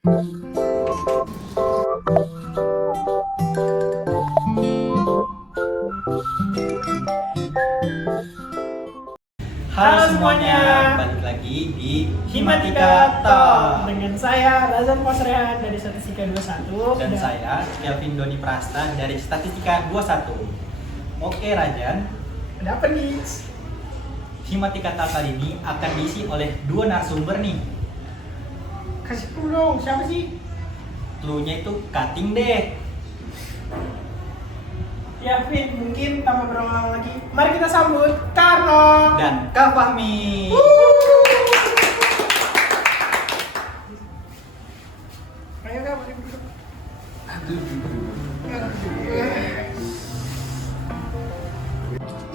Halo semuanya, balik lagi di Himatika Talk dengan saya Razan Pasrehan dari Statistika 21 dan saya Kelvin Doni Prasta dari Statistika 21. Oke Rajan, ada apa nih? Himatika Talk kali ini akan diisi oleh dua narasumber nih. Kasih clue dong, siapa sih? Clue-nya itu cutting deh. Ya Vin, mungkin tanpa berlama-lama lagi, mari kita sambut Karno Dan Kak Fahmi. Ayo Kak, mari duduk.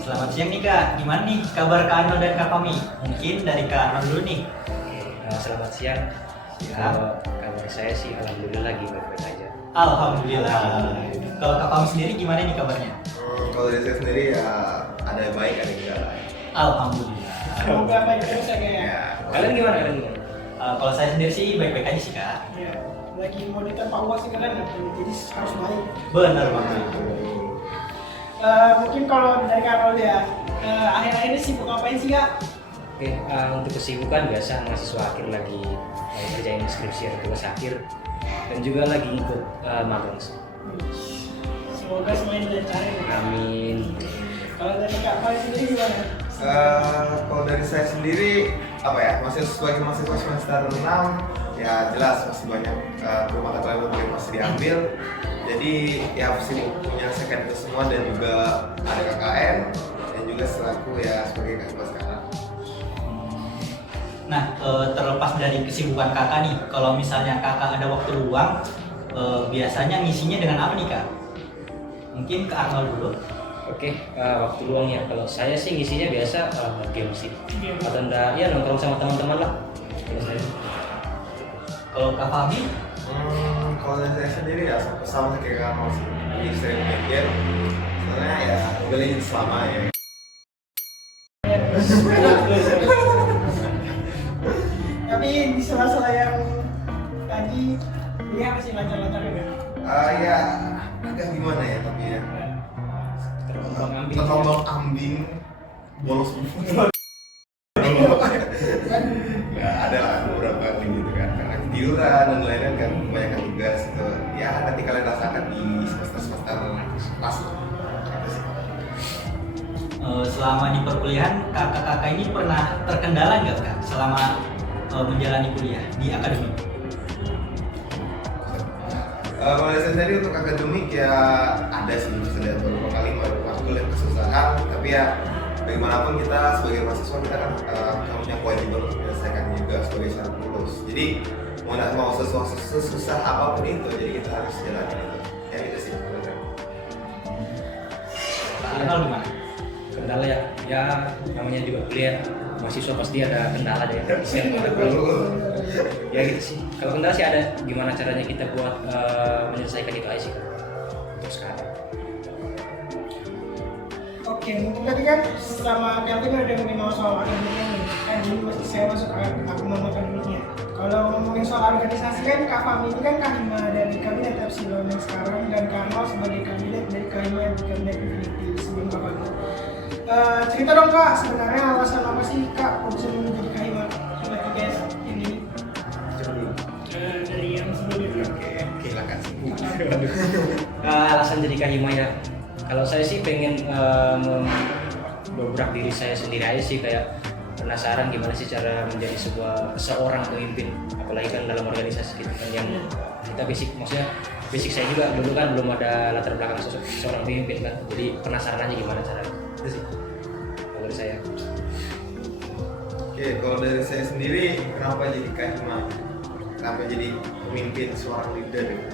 Selamat siang nih Kak, gimana nih kabar Kak Arno dan Kak Fahmi? Mungkin dari Kak Arno dulu nih. Selamat siang. Kalau kabar saya sih alhamdulillah lagi baik-baik aja. Alhamdulillah. Kalau Kak Fahmi sendiri gimana nih kabarnya? Kalau dari saya sendiri ya ada yang baik ada yang enggak. Alhamdulillah. Semoga baik terus ya Kak ya. Kalian gimana? Kalian gimana? Kalau saya sendiri sih baik-baik aja sih Kak. Ya, lagi mau diterpa uas sih kan, jadi harus baik. Benar banget. Mungkin kalau dari Karno ya, akhir-akhir ini sibuk ngapain sih Kak? Oke, untuk kesibukan biasa mahasiswa akhir lagi kerjain skripsi atau tugas akhir dan juga lagi ikut magang. Semoga semuanya dilancarin. Amin. Kalau dari Kak Fahmi sendiri gimana? Kalau dari saya sendiri apa ya, masih sebagai mahasiswa semester 6 ya jelas masih banyak mata kuliah yang masih diambil. Jadi ya sibuk menyelesaikan itu semua dan juga ada KKN dan juga selaku ya sebagai kakak sekarang. Nah, terlepas dari kesibukan kakak nih, kalau misalnya kakak ada waktu luang, biasanya ngisinya dengan apa nih kak? Mungkin ke Arnold dulu. Oke, waktu luangnya kalau saya sih ngisinya biasa game sih. Game. Atau enggak ya nongkrong sama teman-teman lah. Kalau saya. Kalau kak Fahmi, Kalau dari saya sendiri ya sama kayak kamu sih, jadi sering main game. Soalnya ya Mobile Legends selama ya. Tapi di sela-sela yang tadi dia masih lancar-lancar ya. Ya agak gimana ya tapi ya. Terombang-ambing. Terombang-ambing bolos ya ada lah beberapa kali gitu kan karena tiduran dan lain-lain kan kebanyakan tugas gitu ya nanti kalian rasakan di semester kelas gitu sih. selama di perkuliahan, kakak-kakak ini pernah terkendala nggak kak selama menjalani kuliah di akademik? Kalau saya sendiri untuk akademik ya ada sih ada beberapa kali waktu yang kesusahan tapi ya bagaimanapun kita sebagai mahasiswa kita kan punya kewajiban untuk menyelesaikan juga sebagai syarat lulus. Jadi mau sesusah apapun itu, jadi kita harus jalanin itu. Ya itu sih. Kak Arnold gimana? Kendala ya namanya juga kuliah mahasiswa pasti ada kendala deh. Ya gitu sih. Kalau kendala sih ada gimana caranya kita buat menyelesaikan itu aja sih Kak. Untuk sekarang. Oke, mungkin tadi kan selama Kelvin udah mengenal soal akademiknya nih, kan jadi mesti saya masuk ke akademik akademiknya. Kalau ngomongin soal organisasi kan Kak Fahmi ini kan Kahima dari Kabinet Epsilon yang sekarang dan Karno sebagai kabinet dari Kahima di Kabinet Infinity sebelum Kak Fahmi. Cerita dong Kak, sebenarnya alasan apa sih Kak kok bisa menjadi Kahima tiga ini? Dari yang sebelumnya. Oke, silakan. Alasan jadi Kahima ya. Kalau saya sih pengen mendobrak diri saya sendiri aja sih, kayak penasaran gimana sih cara menjadi seorang pemimpin, apalagi kan dalam organisasi gitu kan yang kita maksudnya basic saya juga dulu kan belum ada latar belakang seorang pemimpin kan, jadi penasaran aja gimana caranya itu sih kalau dari saya. Oke, kalau dari saya sendiri kenapa jadi Kahima? Kenapa jadi pemimpin seorang leader gitu?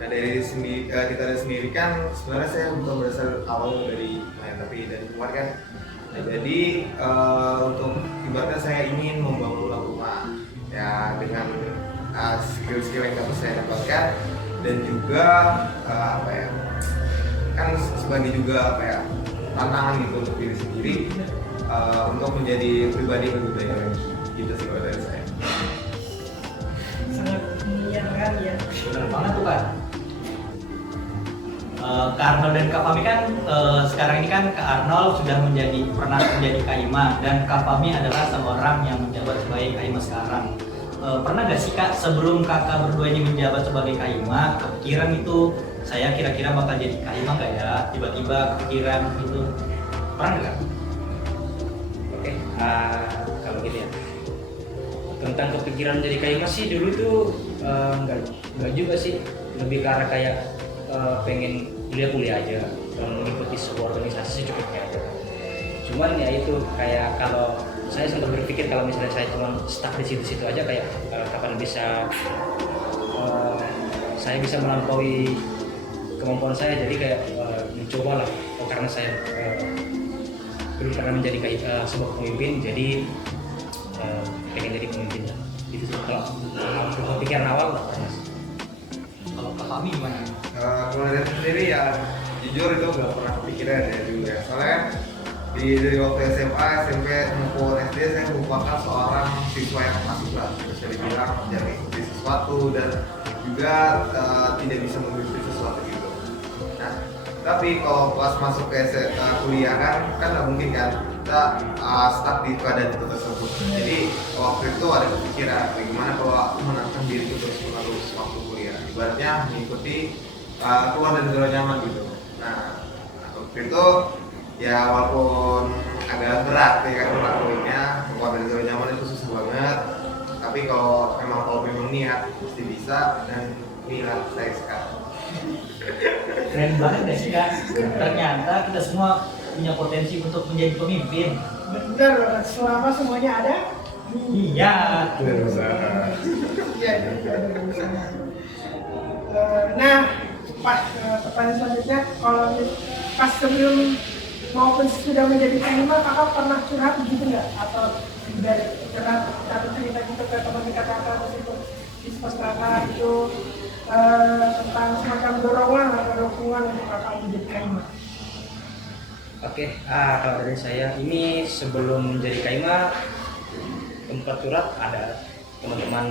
Nah dari kita sendiri kan sebenarnya saya bukan berasal awal dari main tapi dari luar kan. Nah, jadi untuk ibaratnya saya ingin membangun rumah ya dengan skill-skill yang dapat saya dapatkan dan juga apa ya kan sebagai juga apa ya tantangan gitu untuk diri sendiri untuk menjadi pribadi yang lebih baik lagi gitu sih kalau dari saya. Sangat mulia sekali ya. Benar banget tuh Kak. Kak Arnold dan Kak Fami kan sekarang ini kan Kak Arnold sudah pernah menjadi Kak Ima dan Kak Fami adalah seorang yang menjabat sebagai Kak Ima sekarang. Pernah gak sih Kak sebelum kakak berdua ini menjabat sebagai Kak Ima, kepikiran itu saya kira-kira bakal jadi Kak Ima gak ya? Tiba-tiba kepikiran gitu. Pernah gak? Oke, kalau gitu ya. Tentang kepikiran jadi Kak Ima sih dulu tuh enggak juga sih, lebih ke arah kayak pengen kuliah aja, mengikuti sebuah organisasi secukupnya aja. Cuman ya itu kayak kalau saya sempat berpikir kalau misalnya saya cuma stuck di situ-situ aja kayak kapan bisa saya bisa melampaui kemampuan saya, jadi kayak mencoba lah. Karena saya belum pernah menjadi kayak sebuah pemimpin, jadi pengen jadi pemimpin. Itu sih kalau pikiran awal nggak pernah. Kalau Kak Fami gimana? Kalau dari saya sendiri ya jujur itu nggak pernah kepikiran ya dulu ya. Soalnya dari waktu SMA, SMP maupun SD saya merupakan seorang siswa yang masuk lah, bisa dibilang tidak mengikuti sesuatu dan juga tidak bisa mengikuti sesuatu gitu. Nah, tapi kalau pas masuk ke kuliah kan nggak mungkin kan kita stuck di keadaan itu tersebut. Jadi waktu itu ada kepikiran bagaimana kalau aku menantang diriku terus menerus waktu kuliah, ibaratnya mengikuti keluar dari zona nyaman gitu. Nah, waktu itu ya walaupun agak berat ya kan melakukannya, keluar dari zona nyaman itu susah banget. Tapi kalau memang niat pasti bisa, dan inilah saya sekarang. Keren banget gak sih Kak? Ternyata kita semua punya potensi untuk menjadi pemimpin. Benar banget, selama semuanya ada. Iya. Iya, ada berusaha. Nah, Pak, pertanyaan selanjutnya, kalau pas sebelum maupun sudah menjadi Kak Ima, kakak pernah curhat gitu nggak? Atau dari curhat atau cerita gitu ke teman dekat kakak atau di pos kakak itu tentang semacam dorongan atau dukungan untuk kakak menjadi Kak Ima? Oke, kalau dari saya ini sebelum menjadi Kak Ima, tempat curhat ada teman-teman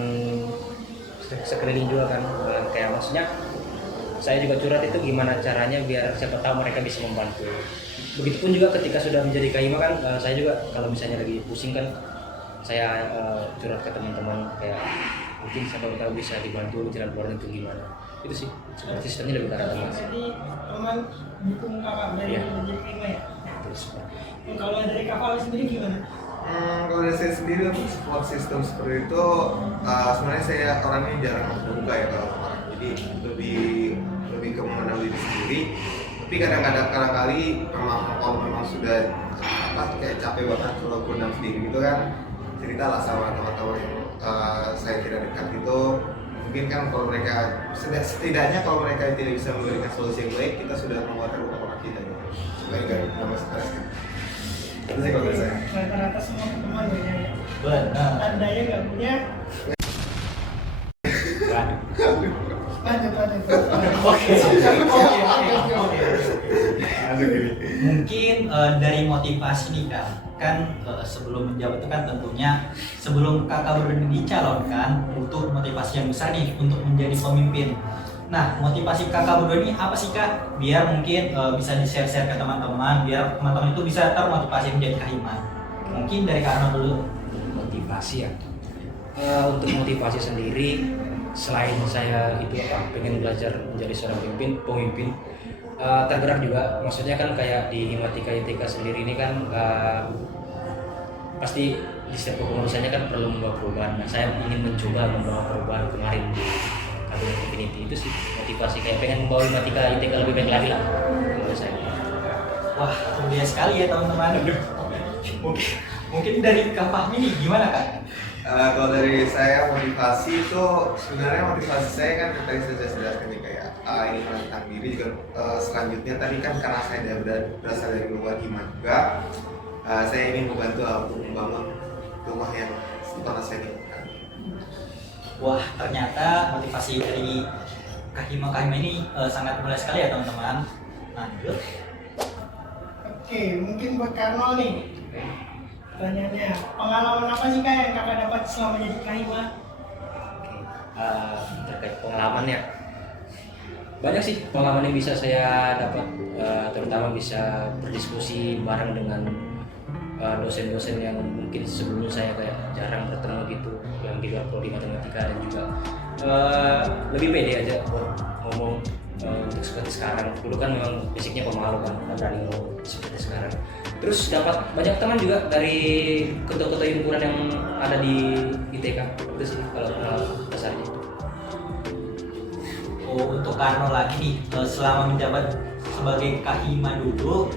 sekeliling juga kan, kayak maksudnya saya juga curhat itu gimana caranya biar siapa tahu mereka bisa membantu. Begitupun juga ketika sudah menjadi Kak Ima kan, saya juga kalau misalnya lagi pusing kan, saya curhat ke teman-teman kayak mungkin siapa tahu bisa dibantu jalan keluarnya itu gimana. Itu sih seperti sistemnya lebih ke arah teman. Jadi teman dukung kakak dari Iya. menjadi Kak Ima ya? Terus Kalau dari kakak sendiri gimana? Kalau dari saya sendiri untuk support system seperti itu, sebenarnya saya orangnya jarang terbuka ya kalau orang. Jadi lebih ke mengenal diri sendiri. Tapi kadang-kadang kali kalau memang sudah kayak capek banget kalau pendam sendiri gitu kan, ceritalah sama teman-teman yang saya tidak dekat itu. Mungkin kan kalau mereka setidaknya kalau mereka tidak bisa memberikan solusi yang baik, kita sudah mengeluarkan uang kita gitu. Supaya nggak stres gitu. Itu sih kalau dari saya. Rata-rata semua teman ya. Benar. Tandanya nggak punya. Lanjut. Oke. Mungkin dari motivasi nih Kak, kan sebelum menjawab itu kan tentunya sebelum kakak berdua dicalonkan butuh motivasi yang besar nih untuk menjadi pemimpin. Nah, motivasi kakak berdua ini apa sih Kak? Biar mungkin bisa di-share ke teman-teman, biar teman-teman itu bisa termotivasi menjadi Kak Ima. Mungkin dari Kak Arno dulu. motivasi ya. Untuk motivasi sendiri, selain saya itu pengen belajar menjadi seorang pemimpin, tergerak juga. Maksudnya kan kayak di Himatika ITK sendiri ini kan pasti di setiap kepengurusannya kan perlu membawa perubahan. Nah, saya ingin mencoba membawa perubahan kemarin di Kabinet Infinity. Itu sih motivasi, kayak pengen membawa Himatika ITK lebih baik lagi lah menurut saya. Wah, mulia sekali ya teman-teman. Mungkin dari Kak Fahmi nih gimana Kak? Kalau dari saya motivasi itu sebenarnya motivasi saya kan tadi saya jelaskan nih kayak ini tentang diri juga. Selanjutnya tadi kan karena saya berasal dari luar Hima juga, saya ingin membantu untuk membangun rumah yang pernah saya inginkan. Wah, ternyata motivasi dari Kak Hima ini sangat mulia sekali ya teman-teman. Lanjut. Oke, mungkin buat Karno nih. Pertanyaannya, pengalaman apa sih Kak yang kakak dapat selama jadi Kak Ima? Oke. terkait pengalamannya. Banyak sih pengalaman yang bisa saya dapat, terutama bisa berdiskusi bareng dengan dosen-dosen yang mungkin sebelumnya saya kayak jarang bertemu gitu, yang di luar prodi matematika, dan juga lebih pede aja buat ngomong untuk seperti sekarang. Dulu kan memang basicnya pemalu kan, nggak berani ngomong seperti sekarang. Terus dapat banyak teman juga dari ketua-ketua himpunan yang ada di ITK. Itu sih kalau dasarnya. Oh, untuk Karno lagi nih, selama menjabat sebagai Kahima dulu,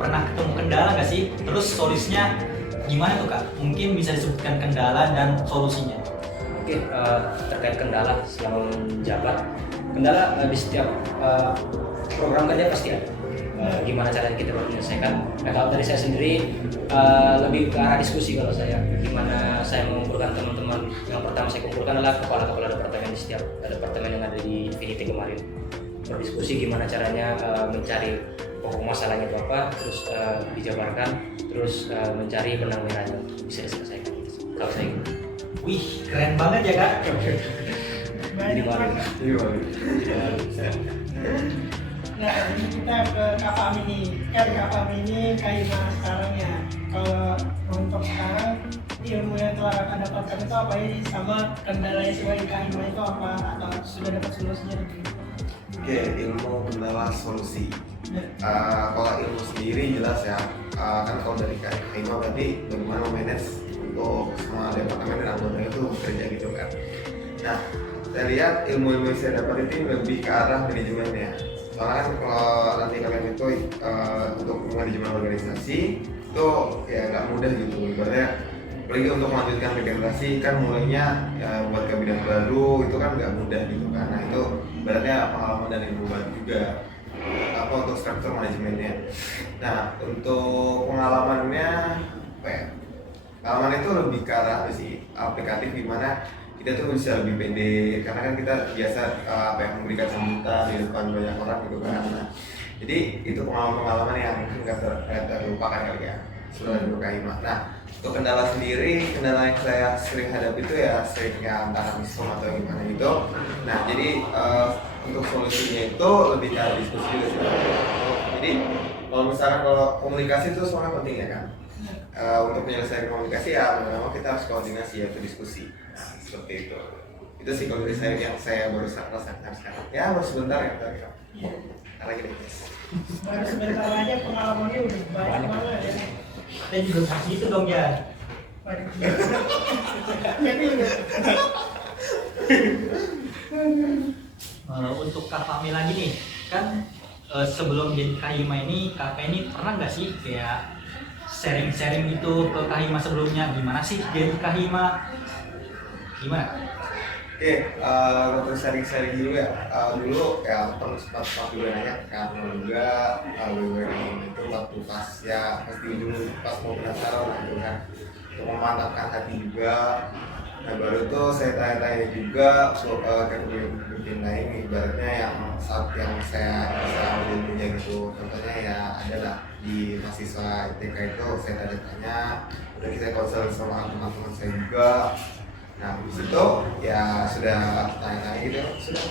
pernah ketemu kendala nggak sih? Terus solusinya gimana tuh Kak? Mungkin bisa disebutkan kendala dan solusinya. Oke, terkait kendala selama menjabat, kendala di setiap program kerja pasti ada. Gimana caranya kita menyelesaikan? Nah, kalau dari saya sendiri lebih ke arah diskusi. Kalau saya, gimana saya mengumpulkan teman-teman. Yang pertama saya kumpulkan adalah kepala-kepala departemen di setiap departemen yang ada di Infinity kemarin. Berdiskusi gimana caranya mencari pokok masalahnya itu apa, terus dijabarkan, terus mencari benang merahnya bisa diselesaikan. Kalau saya gitu. Wih, keren banget ya Kak. Jadi malu. Nah, ini kita ke Kak Fahmi nih. Kan Kak Fahmi ini Kahima sekarang ya. Kalau untuk sekarang ilmu yang telah Kakak dapatkan itu apa ya? Sama kendalanya sebagai Kahima itu apa? Atau sudah dapat solusinya? Oke, ilmu kendala solusi. Kalau ilmu sendiri jelas ya, kan kalau dari Kahima berarti bagaimana memanage untuk semua departemen dan anggotanya itu bekerja gitu kan. Nah, saya lihat ilmu-ilmu yang saya dapat itu lebih ke arah manajemennya. Soalnya kan kalau nanti kalian itu untuk manajemen organisasi itu ya nggak mudah gitu. Ibaratnya apalagi untuk melanjutkan regenerasi kan mulainya buat kabinet baru itu kan nggak mudah gitu kan. Nah itu ibaratnya pengalaman dan ilmu baru juga apa untuk struktur manajemennya. Nah untuk pengalamannya apa ya? Pengalaman itu lebih ke arah sih aplikatif, gimana kita tuh bisa lebih pede karena kan kita biasa memberikan sambutan di depan banyak orang gitu kan. Nah, jadi itu pengalaman-pengalaman yang mungkin nggak terlupakan kali ya setelah di Kahima. Nah untuk kendala sendiri, kendala yang saya sering hadapi itu ya seringnya antara miskom atau gimana gitu. Nah jadi untuk solusinya itu lebih ke arah diskusi juga sih. Jadi kalau komunikasi itu soalnya penting ya kan. Untuk menyelesaikan komunikasi ya memang kita harus koordinasi atau diskusi. Nah, seperti itu sih kalau dari saya yang saya baru rasakan sekarang ya baru sebentar ya lagi deh Baru sebentar aja pengalamannya udah banyak banget ya. Dan juga gitu dong ya. Jadi udah Untuk Kak Fahmi lagi nih, kan sebelum jadi Kahima ini, kakak ini pernah nggak sih kayak sharing-sharing gitu ke Kahima sebelumnya, gimana sih jadi Kahima? Gimana? Oke, untuk sharing-sharing dulu ya. Dulu ya pernah sempat juga nanya kan juga BWN itu waktu pas di ujung pas mau pendaftaran lah gitu kan, untuk memantapkan hati juga. Nah baru itu saya tanya-tanya juga ke pemimpin lain, ibaratnya yang saat yang saya bisa ilmunya gitu. Contohnya ya adalah di mahasiswa ITK itu saya tanya-tanya, udah kita konsul sama teman-teman saya juga. Nah di situ ya sudah tanya-tanya gitu, sudah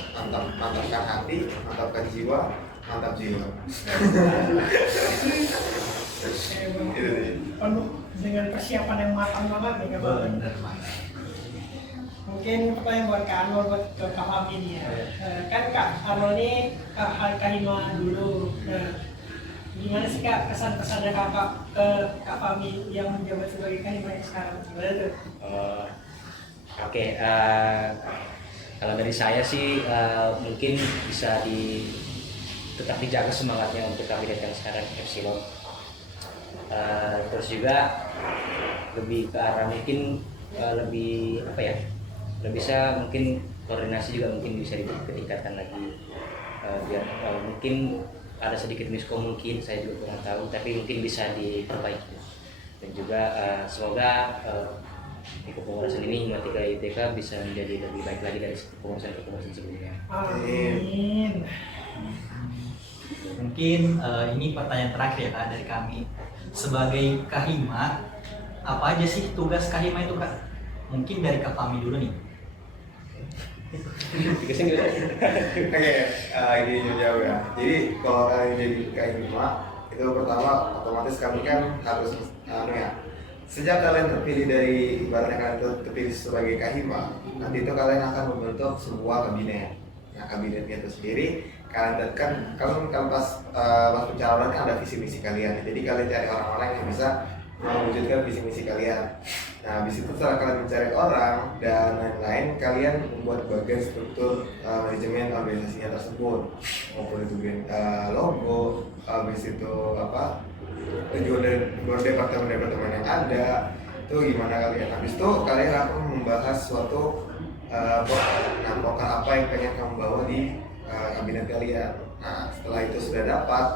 mantapkan hati, mantapkan jiwa, mantap jiwa. Itu sih. penuh dengan persiapan yang matang banget nih Kak Fahmi. Bener banget. Mungkin pertanyaan buat Kak Anwar, buat ke Kak Fahmi nih ya. Kan Kak Anwar ini Kahima dulu. Nah, gimana sih Kak kesan-kesannya Kakak ke Kak Fahmi yang menjabat sebagai Kahima yang sekarang? Gimana tuh? Oke, kalau dari saya sih mungkin bisa tetap dijaga semangatnya untuk kabinet yang sekarang Epsilon. Terus juga lebih ke arah mungkin lebih apa ya? Lebih bisa mungkin koordinasi juga mungkin bisa ditingkatkan lagi, biar mungkin ada sedikit miskom mungkin saya juga kurang tahu, tapi mungkin bisa diperbaiki. Dan juga semoga di kepengurusan ini Himatika ITK bisa menjadi lebih baik lagi dari kepengurusan sebelumnya. Amin. Mungkin ini pertanyaan terakhir ya Kak dari kami. Sebagai Kahima, apa aja sih tugas Kahima itu Kak? Mungkin dari Kak Fahmi dulu nih. dikasih gitu. Oke, ini jauh ya. Jadi kalau kalian jadi K5 itu pertama otomatis kami kan harus sejak kalian terpilih dari ibaratnya kalian terpilih sebagai K5, nanti itu kalian akan membentuk sebuah kabinet. Nah kabinetnya itu sendiri kalian kan pas pencalonan kan ada visi misi kalian. Jadi kalian cari orang-orang yang bisa mewujudkan visi misi kalian. Nah, habis itu setelah kalian mencari orang dan lain-lain, kalian membuat bagian struktur manajemen organisasinya tersebut, maupun itu logo, habis itu tujuan dari departemen-departemen yang ada, itu gimana kalian. Habis itu kalian akan membahas suatu program apa yang pengen kamu bawa di kabinet kalian. Nah, setelah itu sudah dapat.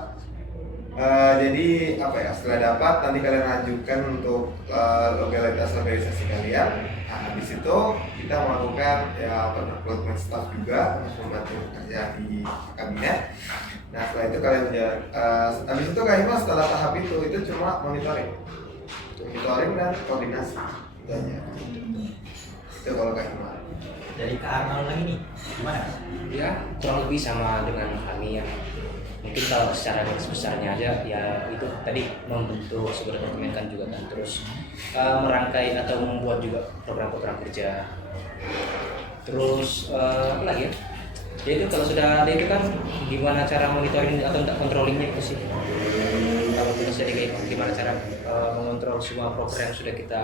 Jadi setelah dapat nanti kalian ajukan untuk legalitas organisasi kalian. Nah, habis itu kita melakukan rekrutmen staff juga untuk membantu kerja di kabinet. Nah setelah itu kalian habis itu K5 setelah tahap itu cuma monitoring dan koordinasi itu aja. Itu kalau K5. Dari Kak Arnold lagi nih, gimana? Ya kurang lebih sama dengan kami ya. Mungkin kalau secara garis besarnya aja ya itu tadi membentuk sebuah departemen kan juga kan, terus merangkai atau membuat juga program-program kerja, terus apa lagi ya, jadi itu kalau sudah ada itu kan gimana cara monitoring atau controllingnya itu sih, kalau bisa gimana cara mengontrol semua program yang sudah kita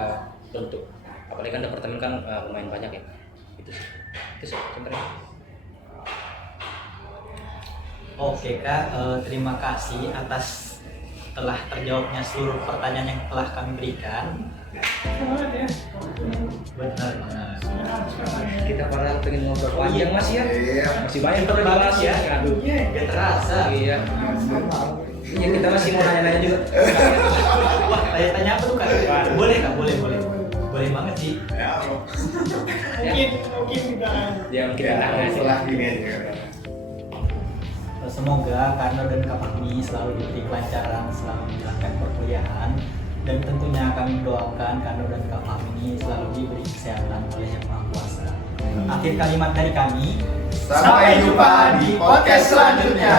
bentuk, apalagi kan departemen kan lumayan banyak ya, itu sih contohnya. Oke Kak, terima kasih atas telah terjawabnya seluruh pertanyaan yang telah kami berikan. Semangat ya. Benar banget. Kita padahal pengen ngobrol panjang Mas ya, Iya. masih banyak yang dibahas ya. Aduh, Gak terasa. iya. Ya kita masih mau nanya-nanya juga. Wah, tanya-tanya apa tuh Kak? Boleh Kak, boleh. Boleh banget sih. Ya, Mungkin juga kan. Ya mungkin ya, tantangan setelah gini aja. Semoga Karno dan Kak Fahmi selalu diberi kelancaran selama menjalankan perkuliahan, dan tentunya kami doakan Karno dan Kak Fahmi selalu diberi kesehatan oleh Yang Maha Kuasa. Akhir kalimat dari kami, Sampai jumpa di podcast selanjutnya.